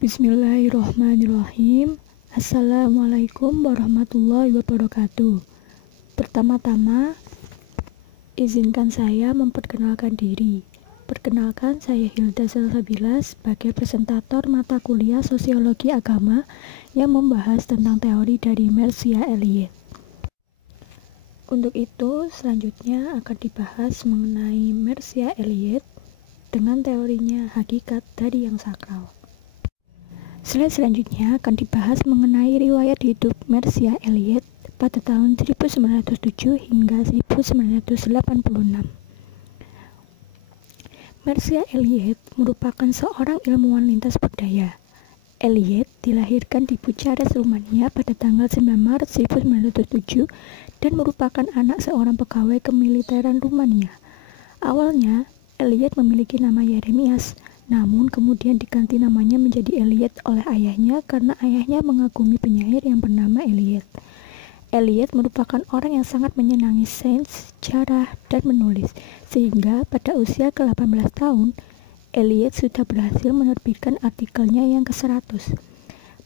Bismillahirrahmanirrahim. Assalamualaikum warahmatullahi wabarakatuh. Pertama-tama, izinkan saya memperkenalkan diri. Perkenalkan, saya Hilda Salsabila sebagai presentator mata kuliah Sosiologi Agama yang membahas tentang teori dari Mircea Eliade. Untuk itu, selanjutnya akan dibahas mengenai Mircea Eliade dengan teorinya hakikat dari yang sakral. Slide selanjutnya akan dibahas mengenai riwayat hidup Mircea Eliade pada tahun 1907 hingga 1986. Mircea Eliade merupakan seorang ilmuwan lintas budaya. Eliade dilahirkan di Bucharest, Rumania pada tanggal 9 Maret 1907 dan merupakan anak seorang pegawai kemiliteran Rumania. Awalnya, Eliade memiliki nama Yeremias, namun kemudian diganti namanya menjadi Eliade oleh ayahnya karena ayahnya mengagumi penyair yang bernama Eliade. Eliade merupakan orang yang sangat menyenangi sains, sejarah, dan menulis, sehingga pada usia ke-18 tahun, Eliade sudah berhasil menerbitkan artikelnya yang ke-100.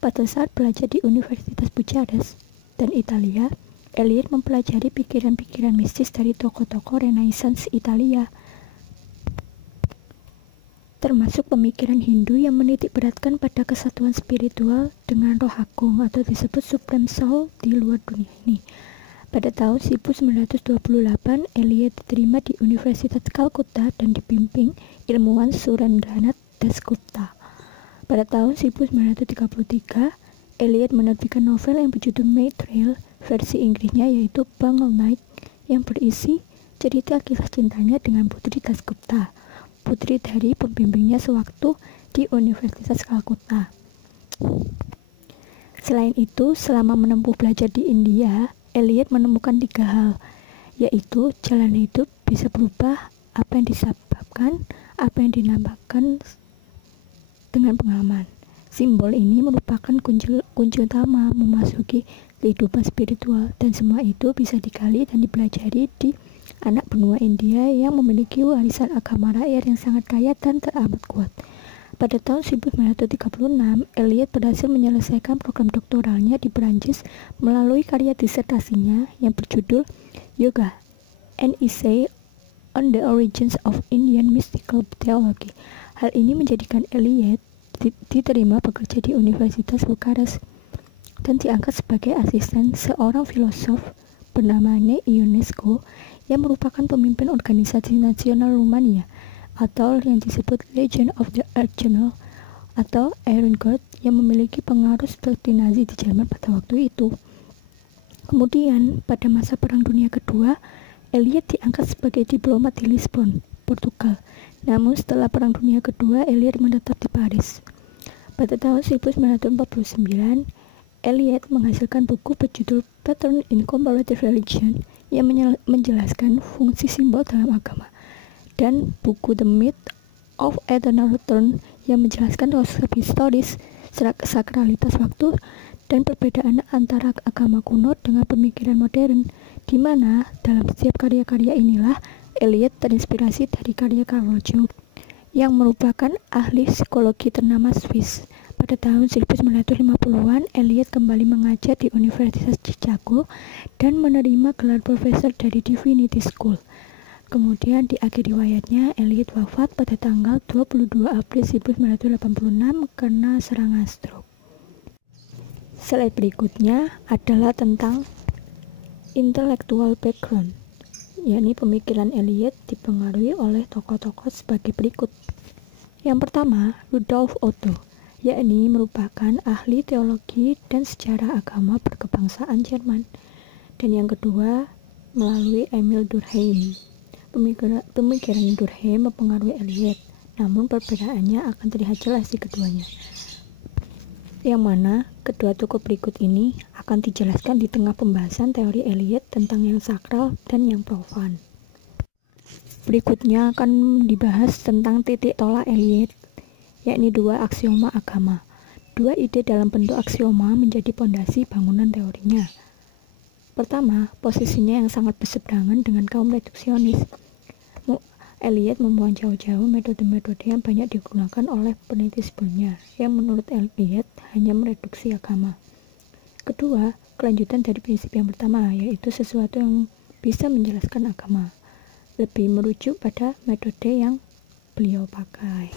Pada saat belajar di Universitas Bucharest dan Italia, Eliade mempelajari pikiran-pikiran mistis dari tokoh-tokoh Renaissance Italia, termasuk pemikiran Hindu yang menitik beratkan pada kesatuan spiritual dengan roh agung atau disebut Supreme Soul di luar dunia ini. Pada tahun 1928, Eliade diterima di Universitas Calcutta dan dibimbing ilmuwan Surendranath Dasgupta. Pada tahun 1933, Eliade menerbitkan novel yang berjudul Maitreya, versi Inggrisnya yaitu Bengal Night, yang berisi cerita kisah cintanya dengan Putri Dasgupta, putri dari pembimbingnya sewaktu di Universitas Calcutta. Selain itu, selama menempuh belajar di India, Eliade menemukan 3 hal, yaitu jalan hidup bisa berubah, apa yang disebabkan, apa yang dinamakan dengan pengalaman. Simbol ini merupakan kunci utama memasuki kehidupan spiritual, dan semua itu bisa digali dan dipelajari di anak benua India yang memiliki warisan agama rakyat yang sangat kaya dan teramat kuat. Pada tahun 1936, Eliade berhasil menyelesaikan program doktoralnya di Perancis melalui karya disertasinya yang berjudul Yoga, an Essay on the Origins of Indian Mystical Theology. Hal ini menjadikan Eliade diterima bekerja di Universitas Bucharest dan diangkat sebagai asisten seorang filosof bernama Ionescu yang merupakan pemimpin organisasi nasional Rumania atau yang disebut Legion of the Earth Journal atau Iron God yang memiliki pengaruh seperti Nazi di Jerman pada waktu itu. Kemudian pada masa Perang Dunia Kedua, Eliade diangkat sebagai diplomat di Lisbon, Portugal. Namun setelah Perang Dunia Kedua, Eliade menetap di Paris. Pada tahun 1949, Eliade menghasilkan buku berjudul Pattern in Comparative Religion yang menjelaskan fungsi simbol dalam agama, dan buku The Myth of Eternal Return yang menjelaskan konsep historis, sakralitas waktu, dan perbedaan antara agama kuno dengan pemikiran modern, di mana dalam setiap karya-karya inilah Eliade terinspirasi dari karya Carl Jung yang merupakan ahli psikologi ternama Swiss. Pada tahun 1950-an, Eliade kembali mengajar di Universitas Chicago dan menerima gelar profesor dari Divinity School. Kemudian di akhir riwayatnya, Eliade wafat pada tanggal 22 April 1986 karena serangan stroke. Slide berikutnya adalah tentang intellectual background, yakni pemikiran Eliade dipengaruhi oleh tokoh-tokoh sebagai berikut. Yang pertama, Rudolf Otto, yakni merupakan ahli teologi dan sejarah agama berkebangsaan Jerman. Dan yang kedua, melalui Emil Durkheim. Pemikiran Durkheim mempengaruhi Eliade, namun perbedaannya akan terlihat jelas di keduanya. Yang mana kedua tokoh berikut ini akan dijelaskan di tengah pembahasan teori Eliade tentang yang sakral dan yang profan. Berikutnya akan dibahas tentang titik tolak Eliade, yakni 2 aksioma agama. 2 ide dalam bentuk aksioma menjadi pondasi bangunan teorinya. Pertama, posisinya yang sangat berseberangan dengan kaum reduksionis. Eliot membuang jauh-jauh metode-metode yang banyak digunakan oleh peneliti sebelumnya, yang menurut Eliot hanya mereduksi agama. Kedua, kelanjutan dari prinsip yang pertama, yaitu sesuatu yang bisa menjelaskan agama, lebih merujuk pada metode yang beliau pakai.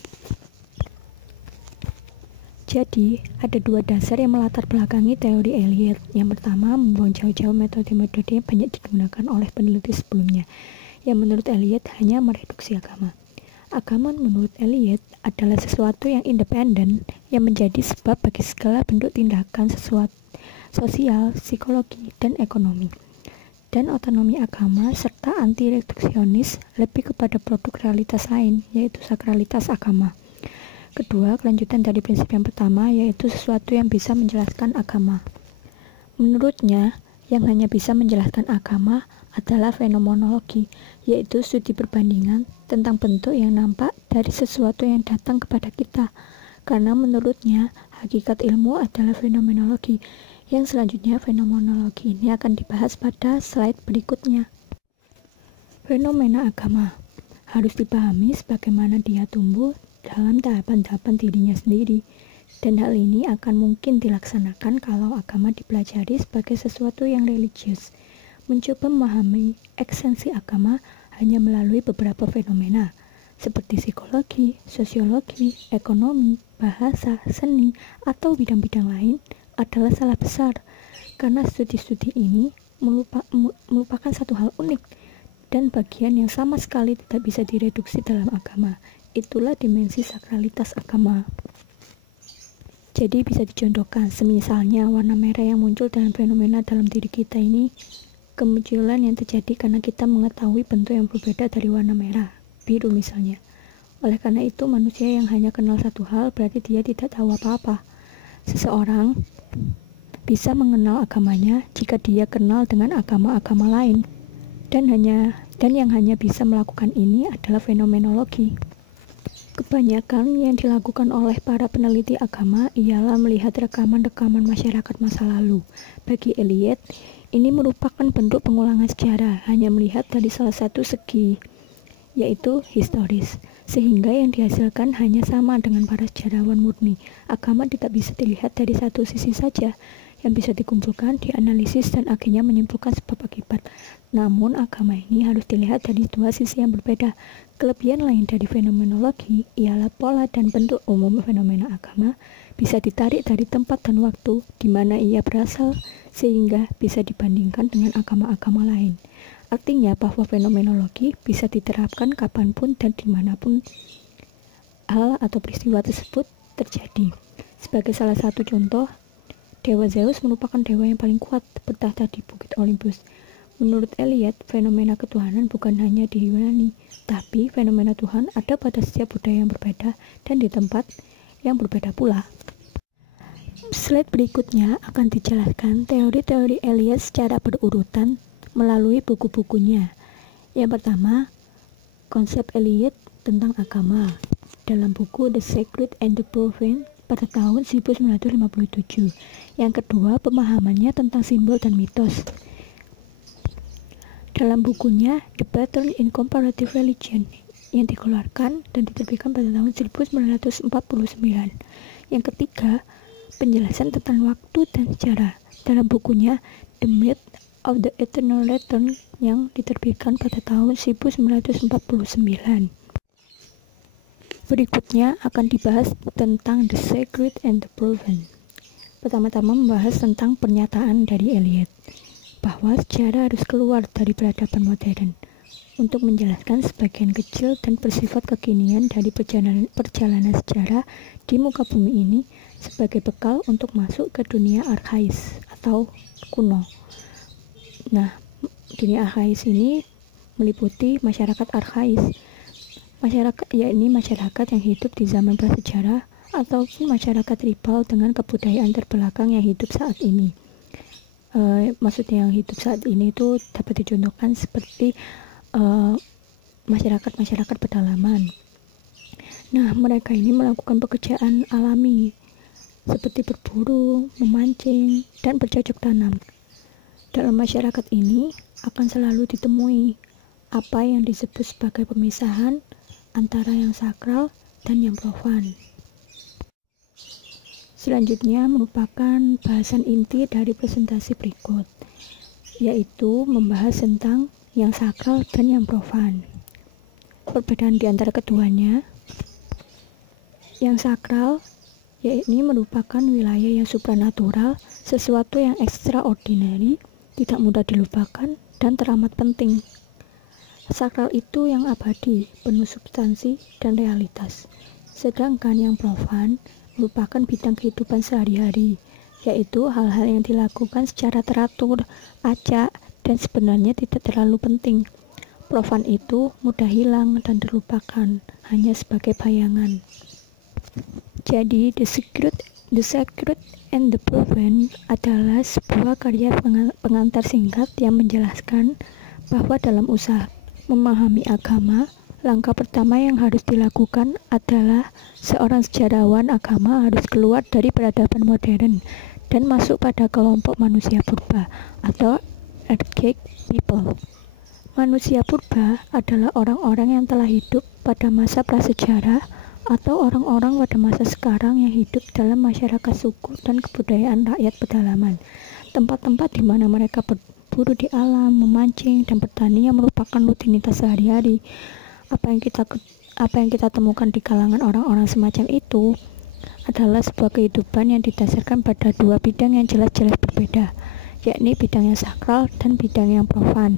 Jadi, ada dua dasar yang melatar belakangi teori Eliot. Yang pertama, membuang jauh-jauh metode-metode yang banyak digunakan oleh peneliti sebelumnya, yang menurut Eliot hanya mereduksi agama. Agama menurut Eliot adalah sesuatu yang independen, yang menjadi sebab bagi segala bentuk tindakan sosial, psikologi, dan ekonomi. Dan otonomi agama serta anti-reduksionis lebih kepada produk realitas lain, yaitu sakralitas agama. Kedua, kelanjutan dari prinsip yang pertama, yaitu sesuatu yang bisa menjelaskan agama. Menurutnya, yang hanya bisa menjelaskan agama adalah fenomenologi, yaitu studi perbandingan tentang bentuk yang nampak dari sesuatu yang datang kepada kita. Karena menurutnya, hakikat ilmu adalah fenomenologi. Yang selanjutnya, fenomenologi ini akan dibahas pada slide berikutnya. Fenomena agama harus dipahami sebagaimana dia tumbuh dalam tahapan-tahapan dirinya sendiri, dan hal ini akan mungkin dilaksanakan kalau agama dipelajari sebagai sesuatu yang religius. Mencoba memahami esensi agama hanya melalui beberapa fenomena, seperti psikologi, sosiologi, ekonomi, bahasa, seni, atau bidang-bidang lain adalah salah besar, karena studi-studi ini merupakan satu hal unik dan bagian yang sama sekali tidak bisa direduksi dalam agama. Itulah dimensi sakralitas agama. Jadi bisa dicontohkan, semisalnya warna merah yang muncul dalam fenomena dalam diri kita ini, kemunculan yang terjadi karena kita mengetahui bentuk yang berbeda dari warna merah, biru misalnya. Oleh karena itu, manusia yang hanya kenal satu hal berarti dia tidak tahu apa-apa. Seseorang bisa mengenal agamanya jika dia kenal dengan agama-agama lain, dan yang hanya bisa melakukan ini adalah fenomenologi. Kebanyakan yang dilakukan oleh para peneliti agama ialah melihat rekaman-rekaman masyarakat masa lalu. Bagi Eliot, ini merupakan bentuk pengulangan sejarah, hanya melihat dari salah satu segi, yaitu historis, sehingga yang dihasilkan hanya sama dengan para sejarawan murni. Agama tidak bisa dilihat dari satu sisi saja, yang bisa dikumpulkan, dianalisis, dan akhirnya menyimpulkan sebab akibat. Namun, agama ini harus dilihat dari dua sisi yang berbeda. Kelebihan lain dari fenomenologi ialah pola dan bentuk umum fenomena agama bisa ditarik dari tempat dan waktu di mana ia berasal, sehingga bisa dibandingkan dengan agama-agama lain. Artinya bahwa fenomenologi bisa diterapkan kapanpun dan dimanapun hal atau peristiwa tersebut terjadi. Sebagai salah satu contoh, Dewa Zeus merupakan dewa yang paling kuat bertahta di Bukit Olympus. Menurut Eliot, fenomena ketuhanan bukan hanya di Yunani, tapi fenomena Tuhan ada pada setiap budaya yang berbeda dan di tempat yang berbeda pula. Slide berikutnya akan dijelaskan teori-teori Eliot secara berurutan melalui buku-bukunya. Yang pertama, konsep Eliot tentang agama dalam buku The Sacred and the Profane pada tahun 1957. Yang kedua, pemahamannya tentang simbol dan mitos dalam bukunya The Pattern in Comparative Religion yang dikeluarkan dan diterbitkan pada tahun 1949. Yang ketiga, penjelasan tentang waktu dan sejarah dalam bukunya The Myth of the Eternal Return yang diterbitkan pada tahun 1949. Berikutnya akan dibahas tentang The Sacred and the Profane. Pertama-tama membahas tentang pernyataan dari Eliot bahwa sejarah harus keluar dari peradaban modern untuk menjelaskan sebagian kecil dan bersifat kekinian dari perjalanan sejarah di muka bumi ini sebagai bekal untuk masuk ke dunia arkais atau kuno. Nah, dunia arkais ini meliputi masyarakat arkais, yakni masyarakat yang hidup di zaman prasejarah ataupun masyarakat tribal dengan kebudayaan terbelakang yang hidup saat ini. Maksudnya yang hidup saat ini itu dapat dicontohkan seperti masyarakat pedalaman. Nah, mereka ini melakukan pekerjaan alami seperti berburu, memancing, dan bercocok tanam. Dalam masyarakat ini akan selalu ditemui apa yang disebut sebagai pemisahan antara yang sakral dan yang profan. Selanjutnya merupakan bahasan inti dari presentasi berikut, yaitu membahas tentang yang sakral dan yang profan. Perbedaan di antara keduanya, yang sakral yakni merupakan wilayah yang supranatural, sesuatu yang extraordinary, tidak mudah dilupakan, dan teramat penting. Sakral itu yang abadi, penuh substansi dan realitas. Sedangkan yang profan merupakan bidang kehidupan sehari-hari, yaitu hal-hal yang dilakukan secara teratur, acak, dan sebenarnya tidak terlalu penting. Profan itu mudah hilang dan terlupakan, hanya sebagai bayangan. Jadi, The Sacred and the Profane adalah sebuah karya pengantar singkat yang menjelaskan bahwa dalam usaha memahami agama, langkah pertama yang harus dilakukan adalah seorang sejarawan agama harus keluar dari peradaban modern dan masuk pada kelompok manusia purba atau archaic people. Manusia purba adalah orang-orang yang telah hidup pada masa prasejarah atau orang-orang pada masa sekarang yang hidup dalam masyarakat suku dan kebudayaan rakyat pedalaman. Tempat-tempat di mana mereka berburu di alam, memancing, dan bertani yang merupakan rutinitas sehari-hari. Apa yang kita temukan di kalangan orang-orang semacam itu adalah sebuah kehidupan yang didasarkan pada dua bidang yang jelas-jelas berbeda, yakni bidang yang sakral dan bidang yang profan.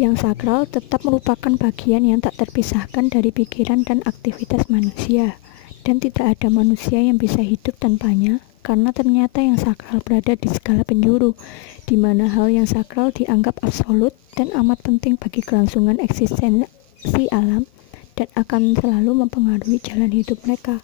Yang sakral tetap merupakan bagian yang tak terpisahkan dari pikiran dan aktivitas manusia, dan tidak ada manusia yang bisa hidup tanpanya, karena ternyata yang sakral berada di segala penjuru, di mana hal yang sakral dianggap absolut dan amat penting bagi kelangsungan eksistensi alam dan akan selalu mempengaruhi jalan hidup mereka.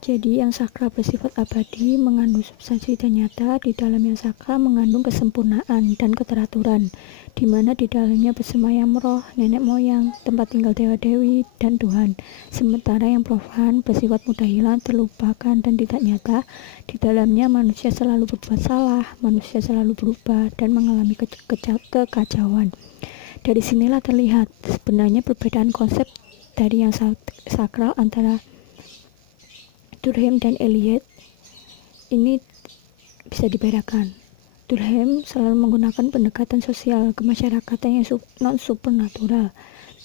Jadi yang sakral bersifat abadi, mengandung substansi dan nyata. Di dalam yang sakral mengandung kesempurnaan dan keteraturan, di mana di dalamnya bersemayam roh, nenek moyang, tempat tinggal dewa-dewi, dan Tuhan. Sementara yang profan bersifat mudah hilang, terlupakan, dan tidak nyata. Di dalamnya manusia selalu berbuat salah, manusia selalu berubah, dan mengalami kekacauan. Dari sinilah terlihat sebenarnya perbedaan konsep dari yang sakral antara Durkheim dan Eliot. Ini bisa dibedakan. Durkheim selalu menggunakan pendekatan sosial kemasyarakatan yang non-supernatural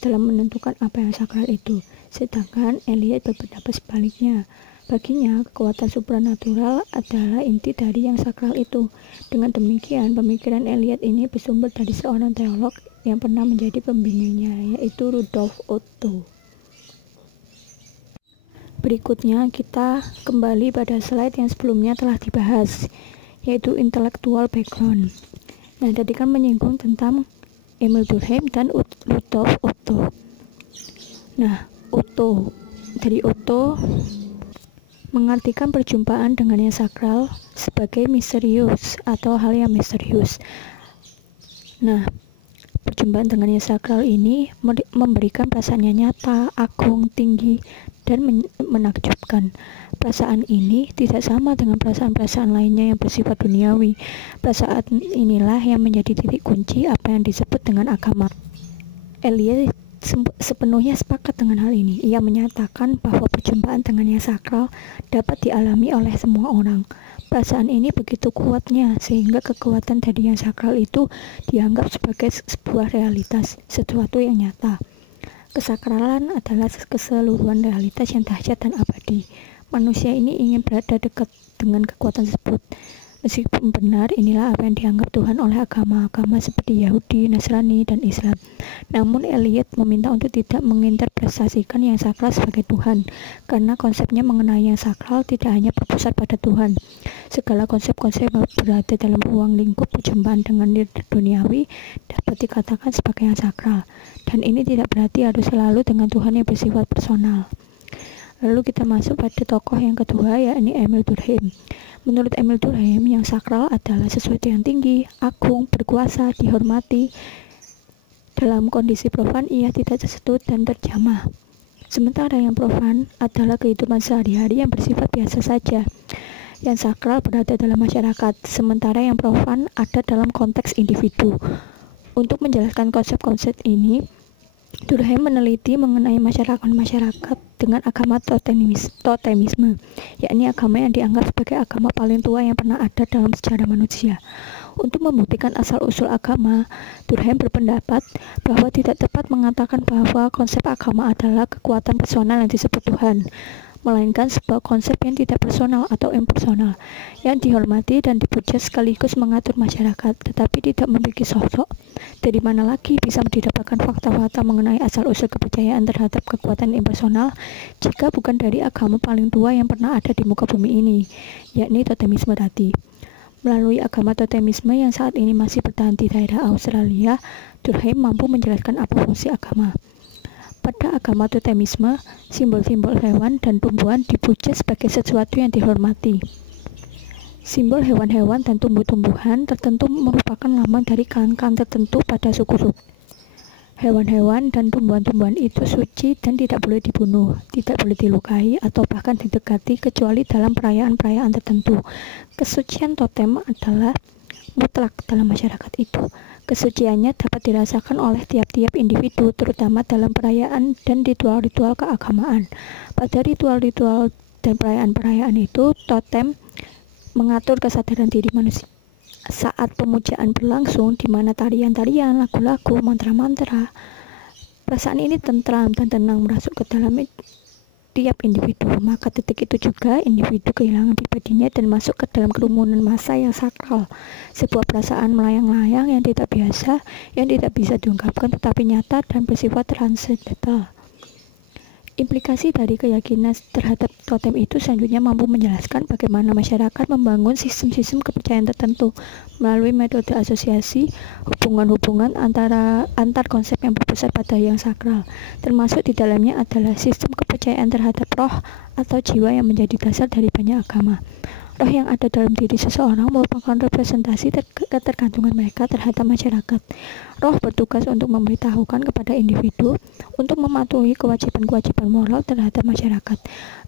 dalam menentukan apa yang sakral itu, sedangkan Eliot berpendapat sebaliknya. Baginya, kekuatan supranatural adalah inti dari yang sakral itu. Dengan demikian, pemikiran Eliot ini bersumber dari seorang teolog yang pernah menjadi pembimbingnya, yaitu Rudolf Otto. Berikutnya kita kembali pada slide yang sebelumnya telah dibahas, yaitu intellectual background. Nah, tadi kan menyinggung tentang Emil Durkheim dan Rudolf Otto. Nah, dari Otto mengartikan perjumpaan dengan yang sakral sebagai misterius atau hal yang misterius. Nah, perjumpaan dengan yang sakral ini memberikan perasaan yang nyata, agung, tinggi, dan menakjubkan. Perasaan ini tidak sama dengan perasaan-perasaan lainnya yang bersifat duniawi. Perasaan inilah yang menjadi titik kunci apa yang disebut dengan agama. Eliot sepenuhnya sepakat dengan hal ini. Ia menyatakan bahwa perjumpaan dengan yang sakral dapat dialami oleh semua orang. Perasaan ini begitu kuatnya sehingga kekuatan dari yang sakral itu dianggap sebagai sebuah realitas, sesuatu yang nyata. Kesakralan adalah keseluruhan realitas yang dahsyat dan abadi. Manusia ini ingin berada dekat dengan kekuatan tersebut. Meskipun benar, inilah apa yang dianggap Tuhan oleh agama-agama seperti Yahudi, Nasrani, dan Islam. Namun Eliot meminta untuk tidak menginterpretasikan yang sakral sebagai Tuhan, karena konsepnya mengenai yang sakral tidak hanya berpusat pada Tuhan. Segala konsep-konsep yang berada dalam ruang lingkup perjumpaan dengan duniawi dapat dikatakan sebagai yang sakral, dan ini tidak berarti harus selalu dengan Tuhan yang bersifat personal. Lalu kita masuk pada tokoh yang kedua, yakni Emil Durkheim. Menurut Emil Durkheim, yang sakral adalah sesuatu yang tinggi, agung, berkuasa, dihormati. Dalam kondisi profan, ia tidak tersentuh dan terjamah. Sementara yang profan adalah kehidupan sehari-hari yang bersifat biasa saja. Yang sakral berada dalam masyarakat, sementara yang profan ada dalam konteks individu. Untuk menjelaskan konsep-konsep ini, Durkheim meneliti mengenai masyarakat dengan agama totemisme, yakni agama yang dianggap sebagai agama paling tua yang pernah ada dalam sejarah manusia. Untuk membuktikan asal-usul agama, Durkheim berpendapat bahwa tidak tepat mengatakan bahwa konsep agama adalah kekuatan personal yang disebut Tuhan, melainkan sebuah konsep yang tidak personal atau impersonal, yang dihormati dan dipuja sekaligus mengatur masyarakat, tetapi tidak memiliki sosok. Dari mana lagi bisa didapatkan fakta-fakta mengenai asal-usul kepercayaan terhadap kekuatan impersonal jika bukan dari agama paling tua yang pernah ada di muka bumi ini, yakni totemisme tadi. Melalui agama totemisme yang saat ini masih bertahan di daerah Australia, Durkheim mampu menjelaskan apa fungsi agama. Pada agama totemisme, simbol-simbol hewan dan tumbuhan dipuja sebagai sesuatu yang dihormati. Simbol hewan-hewan dan tumbuh-tumbuhan tertentu merupakan lambang dari klan-klan tertentu pada suku-suku. Hewan-hewan dan tumbuhan-tumbuhan itu suci dan tidak boleh dibunuh, tidak boleh dilukai, atau bahkan didekati kecuali dalam perayaan-perayaan tertentu. Kesucian totem adalah mutlak dalam masyarakat itu. Kesuciannya dapat dirasakan oleh tiap-tiap individu, terutama dalam perayaan dan ritual-ritual keagamaan. Pada ritual-ritual dan perayaan-perayaan itu, totem mengatur kesadaran diri manusia. Saat pemujaan berlangsung, di mana tarian-tarian, lagu-lagu, mantra-mantra, perasaan ini tentram dan tenang merasuk ke dalam tiap individu. Maka detik itu juga individu kehilangan pribadinya dan masuk ke dalam kerumunan massa yang sakral. Sebuah perasaan melayang-layang yang tidak biasa, yang tidak bisa diungkapkan tetapi nyata dan bersifat transendental. Implikasi dari keyakinan terhadap totem itu selanjutnya mampu menjelaskan bagaimana masyarakat membangun sistem-sistem kepercayaan tertentu melalui metode asosiasi, hubungan-hubungan antar konsep yang berpusat pada yang sakral. Termasuk di dalamnya adalah sistem kepercayaan terhadap roh atau jiwa yang menjadi dasar dari banyak agama. Roh yang ada dalam diri seseorang merupakan representasi ketergantungan mereka terhadap masyarakat. Roh bertugas untuk memberitahukan kepada individu untuk mematuhi kewajiban-kewajiban moral terhadap masyarakat.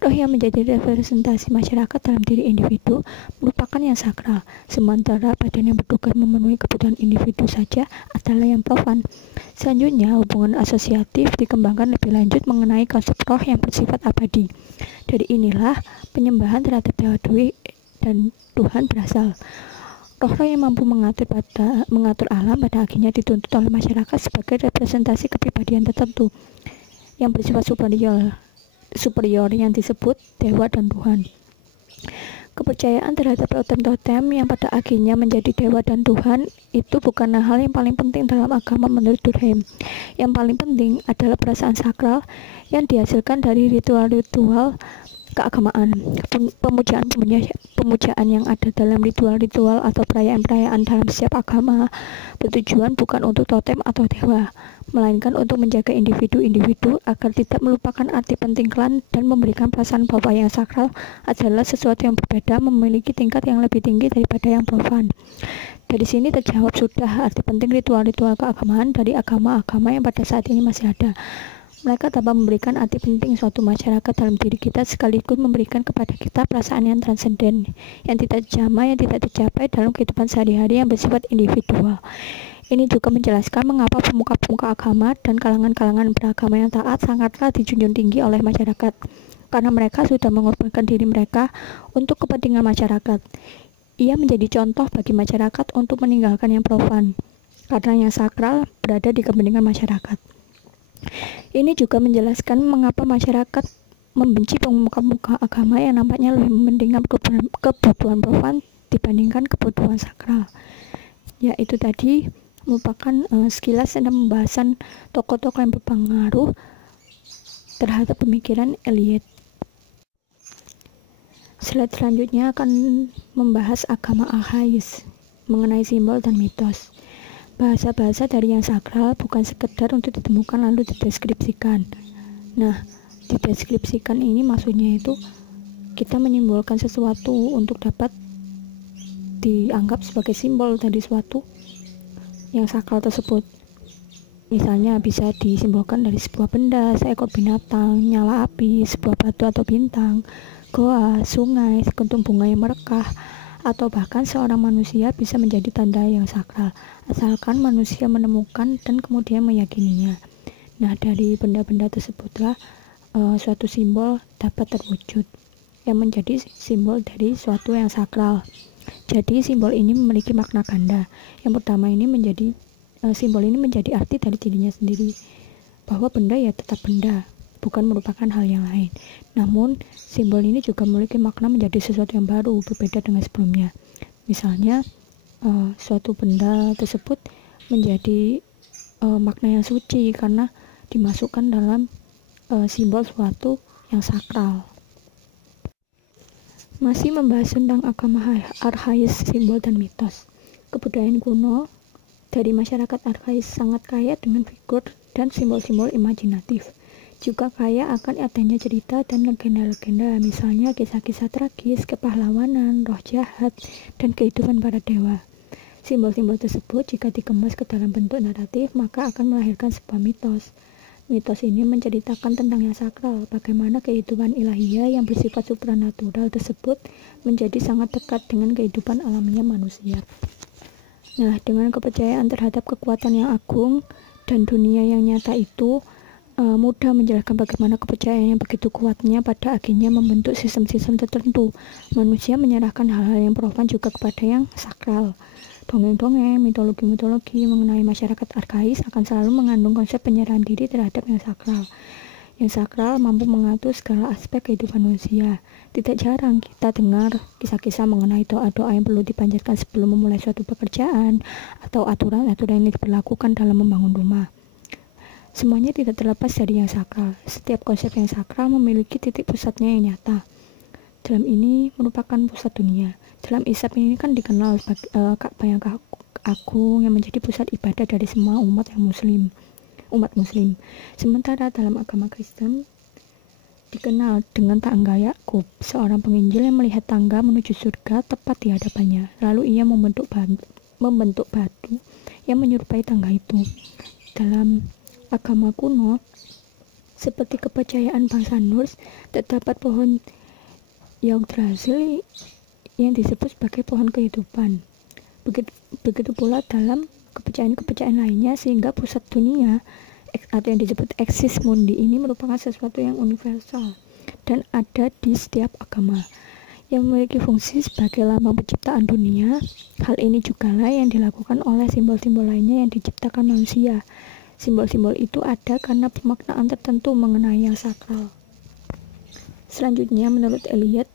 Roh yang menjadi representasi masyarakat dalam diri individu merupakan yang sakral, sementara badan yang bertugas memenuhi kebutuhan individu saja adalah yang profan. Selanjutnya, hubungan asosiatif dikembangkan lebih lanjut mengenai konsep roh yang bersifat abadi. Dari inilah penyembahan terhadap dewa-dewi dan Tuhan berasal. Roh-roh yang mampu mengatur alam pada akhirnya dituntut oleh masyarakat sebagai representasi kepribadian tertentu yang bersifat superior yang disebut dewa dan Tuhan. Kepercayaan terhadap totem-totem yang pada akhirnya menjadi dewa dan Tuhan itu bukanlah hal yang paling penting dalam agama menurut Durkheim. Yang paling penting adalah perasaan sakral yang dihasilkan dari ritual-ritual keagamaan. Pemujaan yang ada dalam ritual-ritual atau perayaan-perayaan dalam setiap agama bertujuan bukan untuk totem atau dewa, melainkan untuk menjaga individu-individu agar tidak melupakan arti penting klan dan memberikan perasaan bahwa yang sakral adalah sesuatu yang berbeda, memiliki tingkat yang lebih tinggi daripada yang profan. Dari sini terjawab sudah arti penting ritual-ritual keagamaan dari agama-agama yang pada saat ini masih ada. Mereka dapat memberikan arti penting suatu masyarakat dalam diri kita sekaligus memberikan kepada kita perasaan yang transenden, yang tidak jama, yang tidak tercapai dalam kehidupan sehari-hari yang bersifat individual. Ini juga menjelaskan mengapa pemuka-pemuka agama dan kalangan-kalangan beragama yang taat sangatlah dijunjung tinggi oleh masyarakat, karena mereka sudah mengorbankan diri mereka untuk kepentingan masyarakat. Ia menjadi contoh bagi masyarakat untuk meninggalkan yang profan, karena yang sakral berada di kepentingan masyarakat. Ini juga menjelaskan mengapa masyarakat membenci pemuka-pemuka agama yang nampaknya lebih mementingkan kebutuhan profan dibandingkan kebutuhan sakral. Ya, itu tadi merupakan sekilas tentang pembahasan tokoh-tokoh yang berpengaruh terhadap pemikiran Eliot. Slide selanjutnya akan membahas agama arkhais mengenai simbol dan mitos. Bahasa-bahasa dari yang sakral bukan sekedar untuk ditemukan lalu dideskripsikan. Nah, dideskripsikan ini maksudnya itu kita menyimbolkan sesuatu untuk dapat dianggap sebagai simbol dari suatu yang sakral tersebut. Misalnya bisa disimbolkan dari sebuah benda, seekor binatang, nyala api, sebuah batu atau bintang, goa, sungai, sekuntum bunga yang merekah, atau bahkan seorang manusia bisa menjadi tanda yang sakral, asalkan manusia menemukan dan kemudian meyakininya. Nah, dari benda-benda tersebutlah suatu simbol dapat terwujud, yang menjadi simbol dari suatu yang sakral. Jadi simbol ini memiliki makna ganda. Yang pertama ini menjadi simbol ini menjadi arti dari dirinya sendiri, bahwa benda ya tetap benda, bukan merupakan hal yang lain. Namun simbol ini juga memiliki makna menjadi sesuatu yang baru, berbeda dengan sebelumnya. Misalnya suatu benda tersebut menjadi makna yang suci karena dimasukkan dalam simbol suatu yang sakral. Masih membahas tentang agama arkais, simbol dan mitos. Kebudayaan kuno dari masyarakat arkais sangat kaya dengan figur dan simbol-simbol imajinatif. Juga kaya akan adanya cerita dan legenda-legenda, misalnya kisah-kisah tragis, kepahlawanan, roh jahat, dan kehidupan para dewa. Simbol-simbol tersebut jika dikemas ke dalam bentuk naratif, maka akan melahirkan sebuah mitos. Mitos ini menceritakan tentang yang sakral, bagaimana kehidupan ilahiyah yang bersifat supranatural tersebut menjadi sangat dekat dengan kehidupan alamiah manusia. Nah, dengan kepercayaan terhadap kekuatan yang agung dan dunia yang nyata itu, mudah menjelaskan bagaimana kepercayaan yang begitu kuatnya pada akhirnya membentuk sistem-sistem tertentu. Manusia menyerahkan hal-hal yang profan juga kepada yang sakral. Dongeng-dongeng, mitologi-mitologi mengenai masyarakat arkais akan selalu mengandung konsep penyerahan diri terhadap yang sakral. Yang sakral mampu mengatur segala aspek kehidupan manusia. Tidak jarang kita dengar kisah-kisah mengenai doa-doa yang perlu dipanjatkan sebelum memulai suatu pekerjaan, atau aturan-aturan yang diberlakukan dalam membangun rumah. Semuanya tidak terlepas dari yang sakral. Setiap konsep yang sakral memiliki titik pusatnya yang nyata. Dalam ini merupakan pusat dunia. Dalam Islam ini kan dikenal sebagai Ka'bah yang agung yang menjadi pusat ibadah dari semua umat muslim. Sementara dalam agama Kristen dikenal dengan tangga Yakub, seorang penginjil yang melihat tangga menuju surga tepat di hadapannya. Lalu ia membentuk batu yang menyerupai tangga itu. Dalam agama kuno, seperti kepercayaan bangsa Norse, terdapat pohon Yggdrasil yang disebut sebagai pohon kehidupan. Begitu pula dalam kepercayaan lainnya, sehingga pusat dunia atau yang disebut eksis mundi ini merupakan sesuatu yang universal dan ada di setiap agama, yang memiliki fungsi sebagai lambang penciptaan dunia. Hal ini jugalah yang dilakukan oleh simbol-simbol lainnya yang diciptakan manusia. Simbol-simbol itu ada karena pemaknaan tertentu mengenai yang sakral. Selanjutnya, menurut Eliot,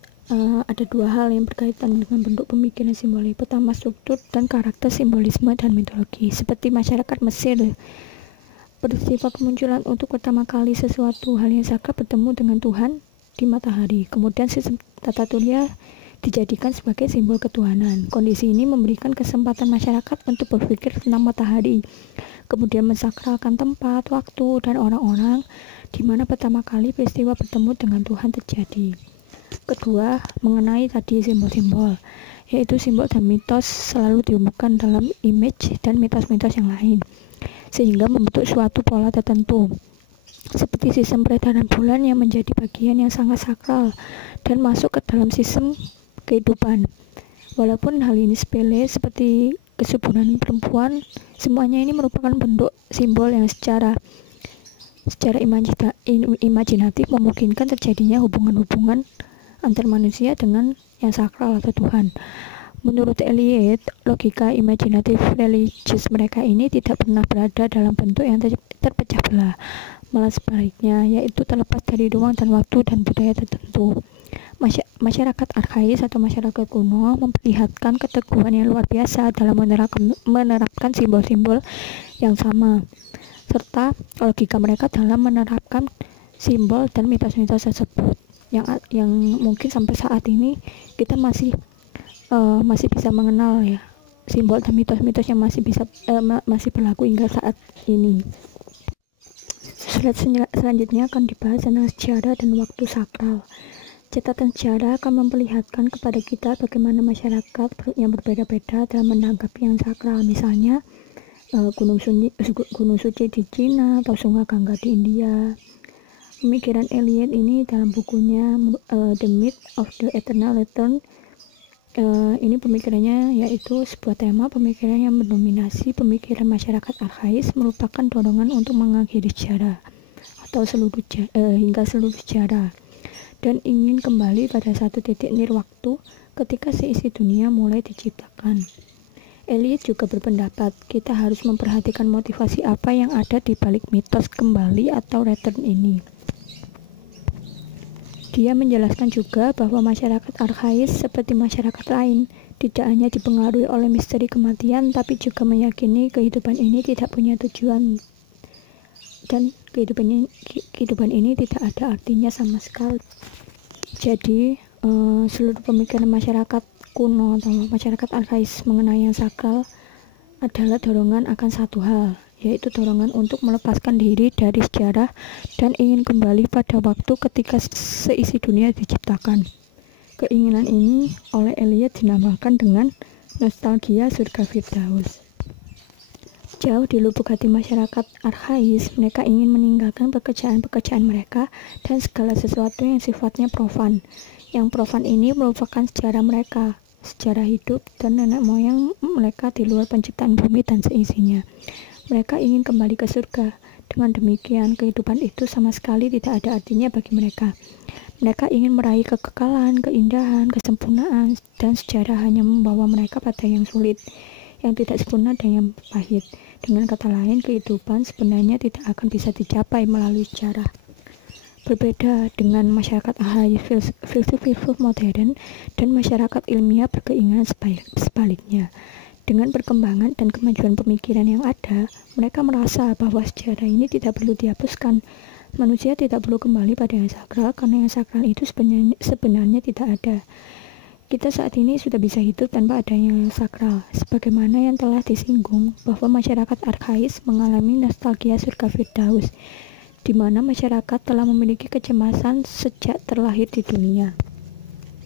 ada dua hal yang berkaitan dengan bentuk pemikiran simbolik. Pertama, struktur dan karakter simbolisme dan mitologi. Seperti masyarakat Mesir, peristiwa kemunculan untuk pertama kali sesuatu hal yang sakral bertemu dengan Tuhan di matahari. Kemudian sistem tata surya dijadikan sebagai simbol ketuhanan. Kondisi ini memberikan kesempatan masyarakat untuk berpikir tentang matahari, kemudian mensakralkan tempat, waktu, dan orang-orang di mana pertama kali peristiwa bertemu dengan Tuhan terjadi. Kedua, mengenai tadi simbol-simbol, yaitu simbol dan mitos selalu dihubungkan dalam image dan mitos-mitos yang lain, sehingga membentuk suatu pola tertentu, seperti sistem peredaran bulan yang menjadi bagian yang sangat sakral dan masuk ke dalam sistem kehidupan. Walaupun hal ini sepele seperti kesuburan perempuan, semuanya ini merupakan bentuk simbol yang secara imajinatif memungkinkan terjadinya hubungan-hubungan antar manusia dengan yang sakral atau Tuhan. Menurut Eliot, logika imajinatif religius mereka ini tidak pernah berada dalam bentuk yang terpecah belah, malah sebaliknya, yaitu terlepas dari ruang dan waktu dan budaya tertentu. Masyarakat arkais atau masyarakat kuno memperlihatkan keteguhan yang luar biasa dalam menerapkan simbol-simbol yang sama, serta logika mereka dalam menerapkan simbol dan mitos-mitos tersebut yang mungkin sampai saat ini kita masih bisa mengenal ya, simbol dan mitos-mitos yang masih berlaku hingga saat ini. Selanjutnya akan dibahas tentang sejarah dan waktu sakral. Catatan sejarah akan memperlihatkan kepada kita bagaimana masyarakat yang berbeda-beda dalam menanggapi yang sakral. Misalnya Gunung Suci di Cina atau Sungai Gangga di India. Pemikiran Eliot ini dalam bukunya The Myth of the Eternal Return Ini pemikirannya yaitu sebuah tema pemikiran yang mendominasi pemikiran masyarakat arkais, merupakan dorongan untuk mengakhiri sejarah atau hingga seluruh sejarah, dan ingin kembali pada satu titik nir waktu ketika seisi dunia mulai diciptakan. Eliot juga berpendapat kita harus memperhatikan motivasi apa yang ada di balik mitos kembali atau return ini. Dia menjelaskan juga bahwa masyarakat arkais seperti masyarakat lain tidak hanya dipengaruhi oleh misteri kematian, tapi juga meyakini kehidupan ini tidak punya tujuan dan kehidupan ini tidak ada artinya sama sekali. Jadi seluruh pemikiran masyarakat kuno atau masyarakat arkais mengenai yang sakral adalah dorongan akan satu hal, yaitu dorongan untuk melepaskan diri dari sejarah dan ingin kembali pada waktu ketika seisi dunia diciptakan. Keinginan ini oleh Eliot dinamakan dengan nostalgia surga Firdaus. Jauh di lubuk hati masyarakat arkais, mereka ingin meninggalkan pekerjaan-pekerjaan mereka dan segala sesuatu yang sifatnya profan. Yang profan ini merupakan sejarah mereka, sejarah hidup dan nenek moyang mereka di luar penciptaan bumi dan seisinya. Mereka ingin kembali ke surga. Dengan demikian, kehidupan itu sama sekali tidak ada artinya bagi mereka. Mereka ingin meraih kekekalan, keindahan, kesempurnaan, dan sejarah hanya membawa mereka pada yang sulit, yang tidak sempurna dan yang pahit. Dengan kata lain, kehidupan sebenarnya tidak akan bisa dicapai melalui sejarah. Berbeda dengan masyarakat filsuf modern dan masyarakat ilmiah berkeinginan sebaliknya. Dengan perkembangan dan kemajuan pemikiran yang ada, mereka merasa bahwa sejarah ini tidak perlu dihapuskan. Manusia tidak perlu kembali pada yang sakral, karena yang sakral itu sebenarnya tidak ada. Kita saat ini sudah bisa hidup tanpa adanya yang sakral, sebagaimana yang telah disinggung bahwa masyarakat arkais mengalami nostalgia surga Firdaus, di mana masyarakat telah memiliki kecemasan sejak terlahir di dunia.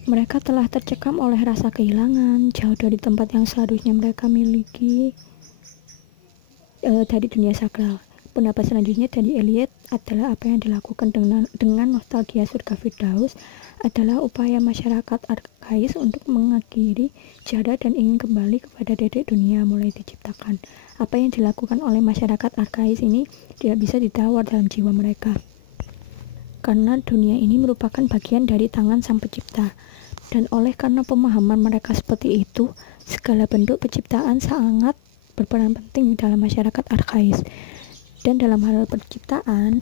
Mereka telah tercekam oleh rasa kehilangan, jauh dari tempat yang seharusnya mereka miliki dari dunia sakral. Pendapat selanjutnya dari Eliot adalah apa yang dilakukan dengan nostalgia surga Firdaus adalah upaya masyarakat arkais untuk mengakhiri sejarah dan ingin kembali kepada titik dunia mulai diciptakan. Apa yang dilakukan oleh masyarakat arkais ini tidak bisa ditawar dalam jiwa mereka, karena dunia ini merupakan bagian dari tangan Sang Pencipta. Dan oleh karena pemahaman mereka seperti itu, segala bentuk penciptaan sangat berperan penting dalam masyarakat arkais. Dan dalam hal penciptaan,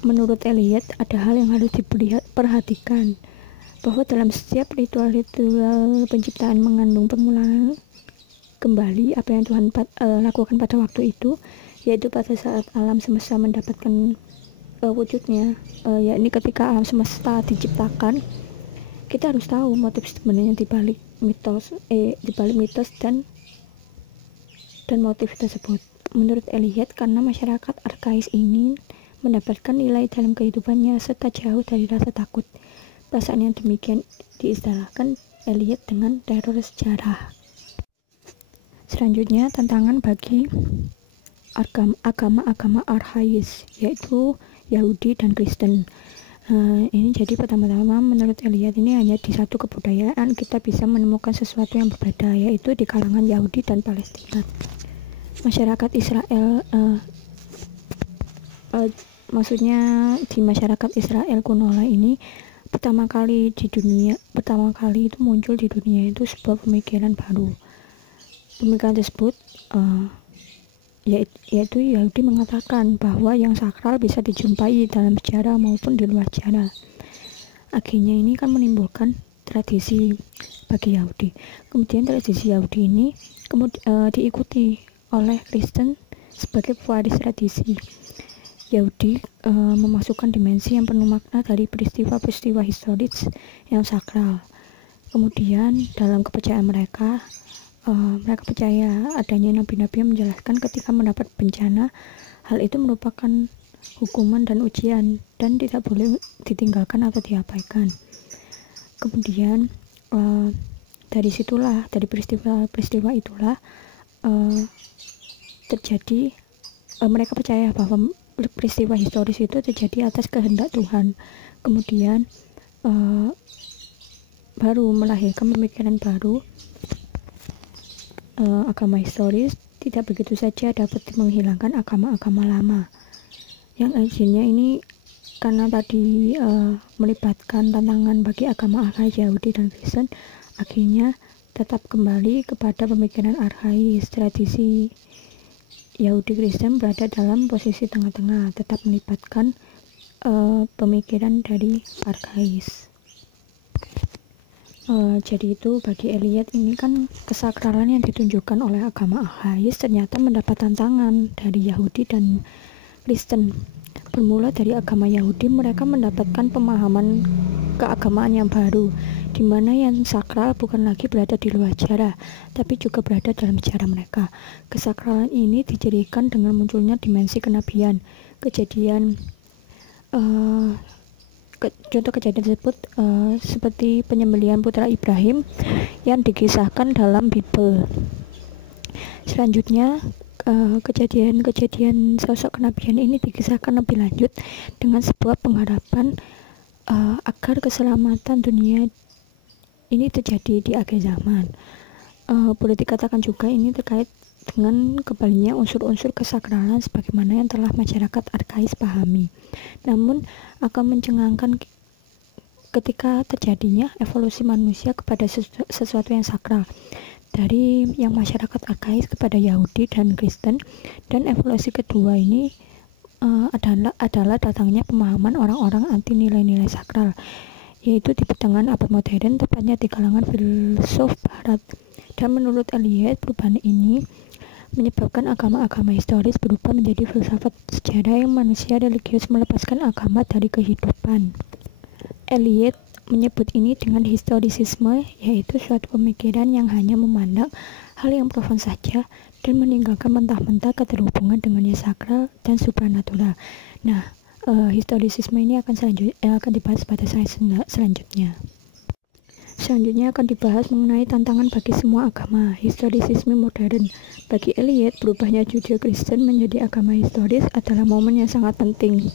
menurut Eliot ada hal yang harus diperhatikan, bahwa dalam setiap ritual-ritual penciptaan mengandung pengulangan kembali apa yang Tuhan lakukan pada waktu itu, yaitu pada saat alam semesta mendapatkan wujudnya, yakni ketika alam semesta diciptakan. Kita harus tahu motif sebenarnya dibalik mitos dan motif tersebut. Menurut Eliot, karena masyarakat arkais ingin mendapatkan nilai dalam kehidupannya serta jauh dari rasa takut. Perasaan yang demikian diistilahkan Eliot dengan teror sejarah. Selanjutnya, tantangan bagi agama-agama arkais, yaitu Yahudi dan Kristen. Ini jadi pertama-tama menurut Eliot ini hanya di satu kebudayaan kita bisa menemukan sesuatu yang berbeda, yaitu di kalangan Yahudi dan Palestina. Masyarakat Israel, maksudnya di masyarakat Israel kuno ini pertama kali itu muncul di dunia itu sebuah pemikiran baru. Pemikiran tersebut yaitu Yahudi mengatakan bahwa yang sakral bisa dijumpai dalam sejarah maupun di luar sejarah. Akhirnya ini kan menimbulkan tradisi bagi Yahudi. Kemudian tradisi Yahudi ini diikuti oleh Kristen sebagai pewaris tradisi. Yahudi memasukkan dimensi yang penuh makna dari peristiwa-peristiwa historis yang sakral. Kemudian dalam kepercayaan mereka percaya adanya nabi-nabi yang menjelaskan ketika mendapat bencana, hal itu merupakan hukuman dan ujian dan tidak boleh ditinggalkan atau diabaikan. Kemudian dari peristiwa itulah terjadi, mereka percaya bahwa peristiwa historis itu terjadi atas kehendak Tuhan. Kemudian baru melahirkan pemikiran baru, agama historis tidak begitu saja dapat menghilangkan agama-agama lama yang akhirnya ini karena tadi melibatkan tantangan bagi agama arkais Yahudi dan Kristen, akhirnya tetap kembali kepada pemikiran arkais. Tradisi Yahudi Kristen berada dalam posisi tengah-tengah, tetap melibatkan pemikiran dari arkais. Jadi itu bagi Eliot ini kan kesakralan yang ditunjukkan oleh agama arkais ternyata mendapat tantangan dari Yahudi dan Kristen. Bermula dari agama Yahudi, mereka mendapatkan pemahaman keagamaan yang baru, di mana yang sakral bukan lagi berada di luar sejarah, tapi juga berada dalam sejarah mereka. Kesakralan ini dijadikan dengan munculnya dimensi kenabian. Contoh kejadian tersebut seperti penyembelihan putra Ibrahim yang dikisahkan dalam Bible. Selanjutnya, kejadian sosok kenabian ini dikisahkan lebih lanjut dengan sebuah pengharapan agar keselamatan dunia ini terjadi di akhir zaman. Boleh dikatakan juga ini terkait dengan kembalinya unsur-unsur kesakralan sebagaimana yang telah masyarakat arkais pahami. Namun akan mencengangkan ketika terjadinya evolusi manusia kepada sesuatu yang sakral, dari yang masyarakat arkais kepada Yahudi dan Kristen, dan evolusi kedua ini adalah datangnya pemahaman orang-orang anti nilai-nilai sakral, yaitu di pertengahan abad modern, tepatnya di kalangan filsuf Barat. Dan menurut Eliot, perubahan ini menyebabkan agama-agama historis berubah menjadi filsafat sejarah yang manusia religius melepaskan agama dari kehidupan. Eliot menyebut ini dengan historisisme, yaitu suatu pemikiran yang hanya memandang hal yang profan saja dan meninggalkan mentah-mentah keterhubungan dengan yang sakral dan supranatural. Nah, historisisme ini akan dibahas pada slide selanjutnya. Selanjutnya akan dibahas mengenai tantangan bagi semua agama. Historisisme modern. Bagi Eliot, berubahnya Judeo-Kristen menjadi agama historis adalah momen yang sangat penting.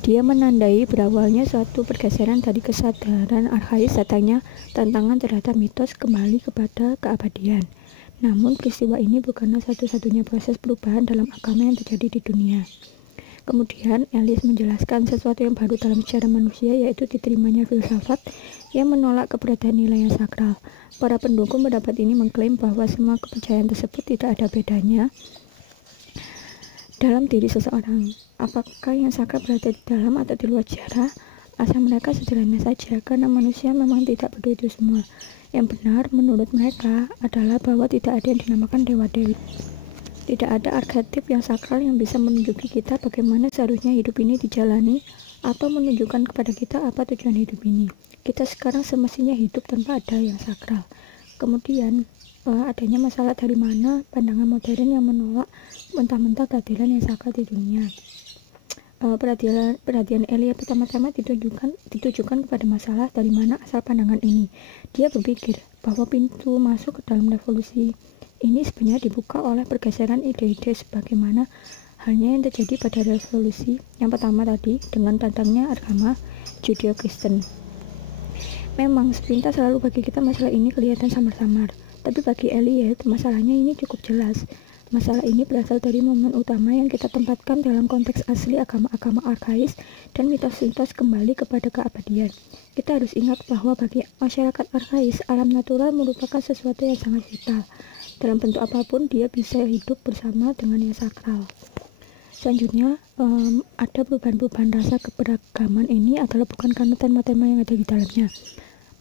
Dia menandai berawalnya suatu pergeseran dari kesadaran arkais datangnya tantangan terhadap mitos kembali kepada keabadian. Namun peristiwa ini bukanlah satu-satunya proses perubahan dalam agama yang terjadi di dunia. Kemudian Eliot menjelaskan sesuatu yang baru dalam sejarah manusia, yaitu diterimanya filsafat yang menolak keberadaan nilai yang sakral. Para pendukung pendapat ini mengklaim bahwa semua kepercayaan tersebut tidak ada bedanya dalam diri seseorang. Apakah yang sakral berada di dalam atau di luar sejarah? Asal mereka sederhana saja, karena manusia memang tidak perlu itu semua. Yang benar menurut mereka adalah bahwa tidak ada yang dinamakan dewa-dewi. Tidak ada arketyp yang sakral yang bisa menunjuki kita bagaimana seharusnya hidup ini dijalani atau menunjukkan kepada kita apa tujuan hidup ini. Kita sekarang semestinya hidup tanpa ada yang sakral. Kemudian adanya masalah dari mana pandangan modern yang menolak mentah-mentah keadilan yang sakral di dunia. Perhatian Eliot pertama-tama ditujukan kepada masalah dari mana asal pandangan ini. Dia berpikir bahwa pintu masuk ke dalam revolusi ini sebenarnya dibuka oleh pergeseran ide-ide sebagaimana halnya yang terjadi pada revolusi yang pertama tadi dengan datangnya agama Judeo-Kristen. Memang sepintas selalu bagi kita masalah ini kelihatan samar-samar, tapi bagi Eliot masalahnya ini cukup jelas. Masalah ini berasal dari momen utama yang kita tempatkan dalam konteks asli agama-agama arkais dan mitos-mitos kembali kepada keabadian. Kita harus ingat bahwa bagi masyarakat arkais, alam natural merupakan sesuatu yang sangat vital. Dalam bentuk apapun, dia bisa hidup bersama dengan yang sakral. Selanjutnya, ada perubahan-perubahan rasa keberagaman ini adalah bukan karena tema-tema yang ada di dalamnya,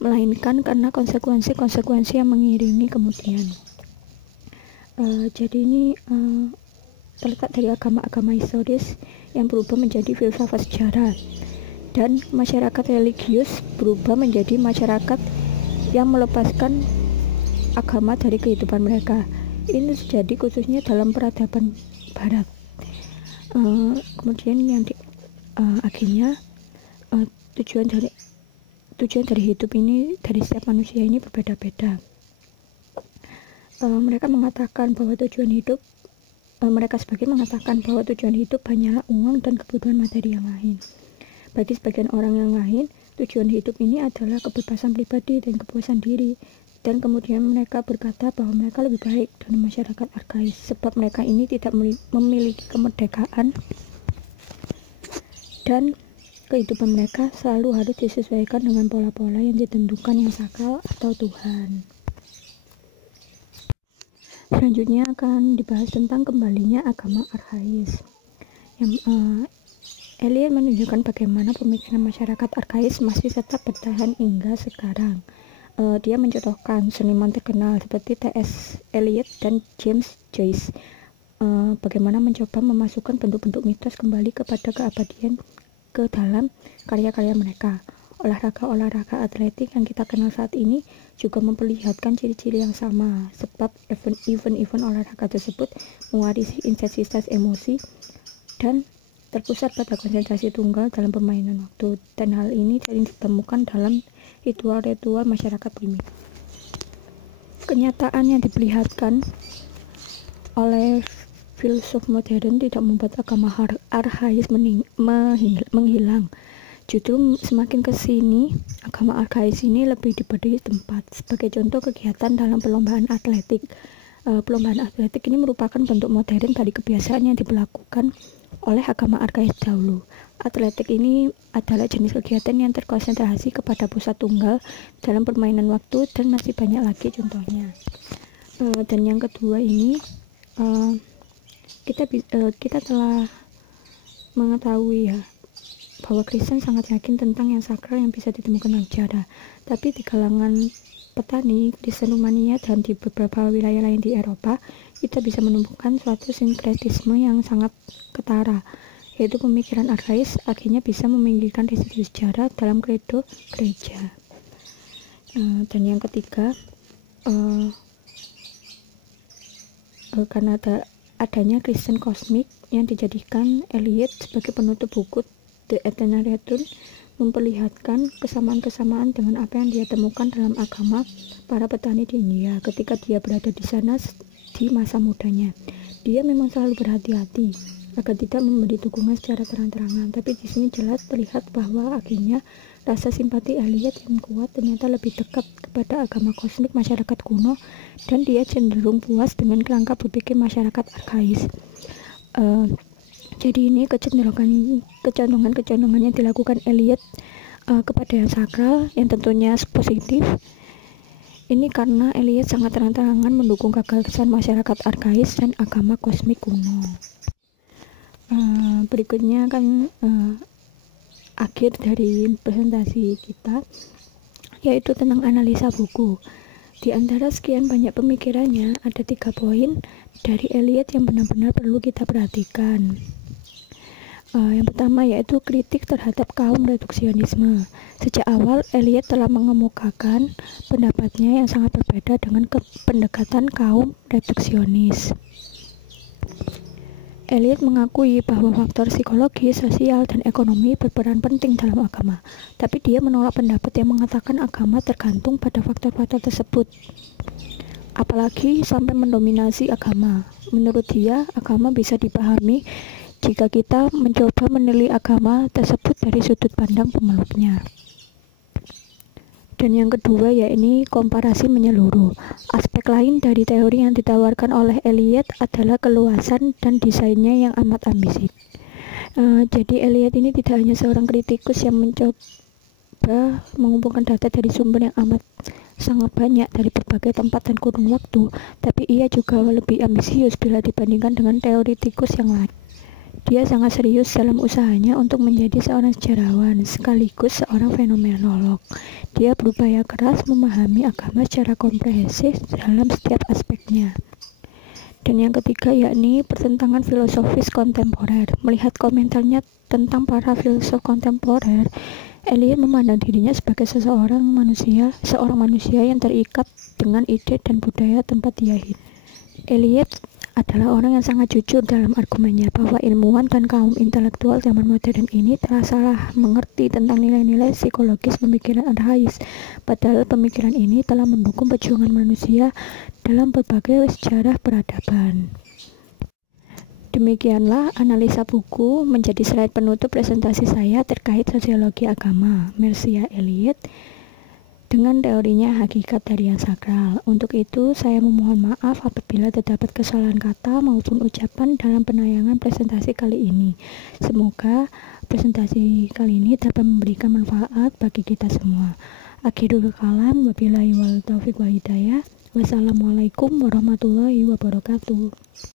melainkan karena konsekuensi-konsekuensi yang mengiringi kemudian. Jadi ini terletak dari agama-agama historis yang berubah menjadi filsafat sejarah, dan masyarakat religius berubah menjadi masyarakat yang melepaskan agama dari kehidupan mereka. Ini terjadi khususnya dalam peradaban Barat. Kemudian yang akhirnya tujuan dari hidup ini dari setiap manusia ini berbeda-beda. Mereka mengatakan bahwa mereka sebagian mengatakan bahwa tujuan hidup hanyalah uang dan kebutuhan materi yang lain. Bagi sebagian orang yang lain, Tujuan hidup ini adalah kebebasan pribadi dan kepuasan diri. Dan kemudian mereka berkata bahwa mereka lebih baik dari masyarakat arkais sebab mereka ini tidak memiliki kemerdekaan dan kehidupan mereka selalu harus disesuaikan dengan pola-pola yang ditentukan yang sakral atau Tuhan. Selanjutnya akan dibahas tentang kembalinya agama arkais. Eliot menunjukkan bagaimana pemikiran masyarakat arkais masih tetap bertahan hingga sekarang. Dia mencontohkan seniman terkenal seperti T.S. Eliot dan James Joyce, bagaimana mencoba memasukkan bentuk-bentuk mitos kembali kepada keabadian ke dalam karya-karya mereka. Olahraga atletik yang kita kenal saat ini juga memperlihatkan ciri-ciri yang sama, sebab event-event olahraga tersebut mewarisi intensitas emosi dan terpusat pada konsentrasi tunggal dalam permainan waktu, dan hal ini sering ditemukan dalam ritual-ritual masyarakat primitif. Kenyataan yang diperlihatkan oleh filsuf modern tidak membuat agama arkais menghilang. Justru semakin ke sini, agama arkais ini lebih diberi tempat. Sebagai contoh kegiatan dalam perlombaan atletik. Perlombaan atletik ini merupakan bentuk modern dari kebiasaan yang diberlakukan oleh agama arkais dahulu. Atletik ini adalah jenis kegiatan yang terkonsentrasi kepada pusat tunggal dalam permainan waktu, dan masih banyak lagi contohnya. Dan yang kedua ini, kita telah mengetahui ya bahwa Kristen sangat yakin tentang yang sakral yang bisa ditemukan dalam sejarah. Tapi di kalangan petani Kristen Rumania dan di beberapa wilayah lain di Eropa, kita bisa menemukan suatu sinkretisme yang sangat ketara, yaitu pemikiran arkais akhirnya bisa meminggirkan residu sejarah dalam kredo gereja. Dan yang ketiga, karena adanya Kristen kosmik yang dijadikan Eliot sebagai penutup buku The Eternal Return, memperlihatkan kesamaan-kesamaan dengan apa yang dia temukan dalam agama para petani di India ketika dia berada di sana di masa mudanya. Dia memang selalu berhati-hati agar tidak memberi dukungan secara terang-terangan, tapi di sini jelas terlihat bahwa akhirnya rasa simpati Eliot yang kuat ternyata lebih dekat kepada agama kosmik masyarakat kuno, dan dia cenderung puas dengan kerangka berpikir masyarakat arkais. Jadi ini kecenderungan yang dilakukan Eliot kepada yang sakral, yang tentunya positif. Ini karena Eliot sangat terang-terangan mendukung gagasan masyarakat arkais dan agama kosmik kuno. Berikutnya kan akhir dari presentasi kita, yaitu tentang analisa buku. Di antara sekian banyak pemikirannya, ada 3 poin dari Eliot yang benar-benar perlu kita perhatikan. Yang pertama yaitu kritik terhadap kaum reduksionisme. Sejak awal, Eliot telah mengemukakan pendapatnya yang sangat berbeda dengan pendekatan kaum reduksionis. Eliot mengakui bahwa faktor psikologi, sosial, dan ekonomi berperan penting dalam agama, tapi dia menolak pendapat yang mengatakan agama tergantung pada faktor-faktor tersebut, apalagi sampai mendominasi agama. Menurut dia, agama bisa dipahami jika kita mencoba menilai agama tersebut dari sudut pandang pemeluknya. Dan yang kedua yaitu komparasi menyeluruh. Aspek lain dari teori yang ditawarkan oleh Eliot adalah keluasan dan desainnya yang amat ambisius. Jadi Eliot ini tidak hanya seorang kritikus yang mencoba mengumpulkan data dari sumber yang amat sangat banyak dari berbagai tempat dan kurun waktu, tapi ia juga lebih ambisius bila dibandingkan dengan teoritikus yang lain. Dia sangat serius dalam usahanya untuk menjadi seorang sejarawan sekaligus seorang fenomenolog. Dia berupaya keras memahami agama secara komprehensif dalam setiap aspeknya. Dan yang ketiga yakni pertentangan filosofis kontemporer. Melihat komentarnya tentang para filsuf kontemporer, Eliot memandang dirinya sebagai seorang manusia yang terikat dengan ide dan budaya tempat dia hidup. Eliot adalah orang yang sangat jujur dalam argumennya bahwa ilmuwan dan kaum intelektual zaman modern ini telah salah mengerti tentang nilai-nilai psikologis pemikiran arkais, padahal pemikiran ini telah mendukung perjuangan manusia dalam berbagai sejarah peradaban. Demikianlah analisa buku menjadi slide penutup presentasi saya terkait sosiologi agama Mircea Eliade dengan teorinya hakikat dari yang sakral. Untuk itu, saya memohon maaf apabila terdapat kesalahan kata maupun ucapan dalam penayangan presentasi kali ini. Semoga presentasi kali ini dapat memberikan manfaat bagi kita semua. Akhirul kalam, wabillahi wal taufiq wal hidayah. Wassalamualaikum warahmatullahi wabarakatuh.